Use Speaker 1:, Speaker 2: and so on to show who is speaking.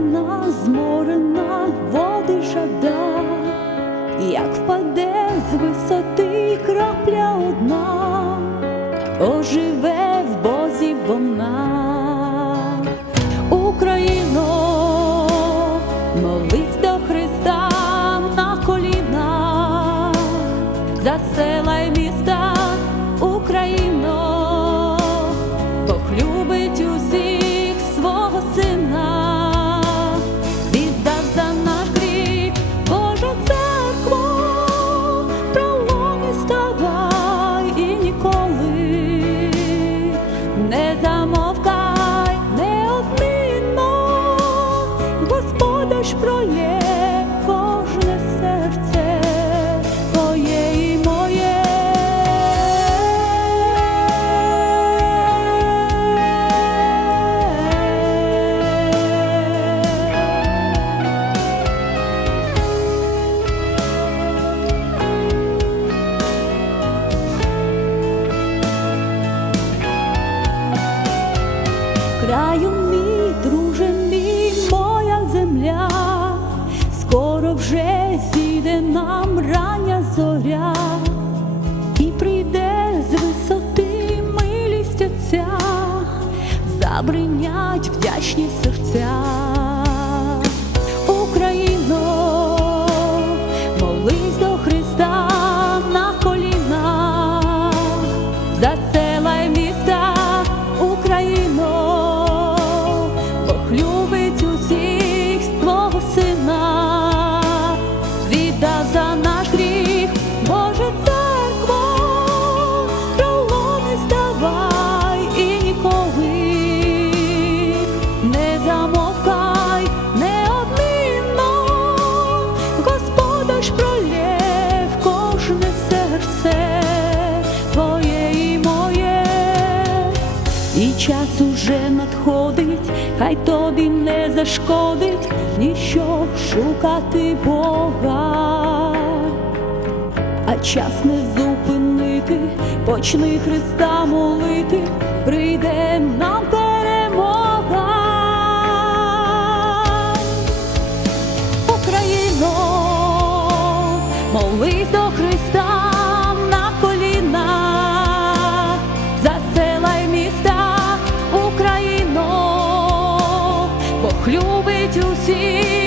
Speaker 1: Зморена, зморена, води жада, як впаде з висоти крапля одна, оживе Weź proje serce Twoje i moje Kraju mi drużyn зійде нам рання зоря, і прийде з висоти милість Отця, забринять вдячні серця. Україно, молись до Христа на колінах, хай тобі не зашкодить ніщо шукати Бога а час не зупинити, почни Христа молити, прийде нам перемога. Україно, молись до Христа Україно, Бог